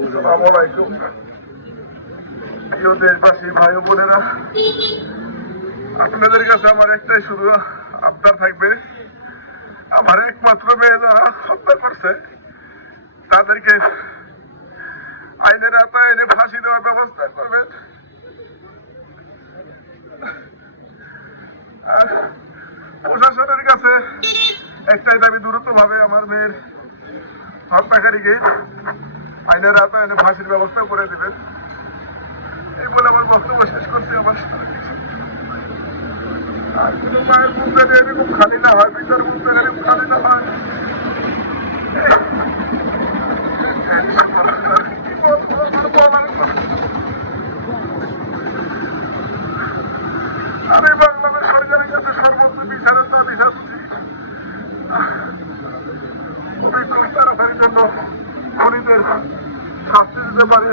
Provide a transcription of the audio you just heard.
আসসালামু আলাইকুম প্রিয় দেশবাসী ভাই বোনেরা, আপনাদের কাছে আমার একটাই শুধু আবদার থাকবে, আমার একমাত্র মেয়ে যারা হত্যা করছে তাদেরকে আইনের আওতায় এনে ফাঁসি দেওয়ার ব্যবস্থা করবেন। আর প্রশাসনের কাছে একটাই দাবি, দ্রুতভাবে আমার মেয়ের হত্যাকারীকে আইনের আওতায় এনে ফাঁসির ব্যবস্থা করে দিবেন। এই বলে আমার বক্তব্য শেষ করছি। আমার আর কোনো মায়ের মুখ যেন এরকম খালি না হয়, বিচার মুখ যেন এরকম খালি না হয়। আমি বাংলাদেশ সরকারের কাছে সর্বোচ্চ বিচারের দাবি জানাচ্ছি। খুবই তাড়াতাড়ির জন্য খুনিদের শাস্তি দিতে পারে।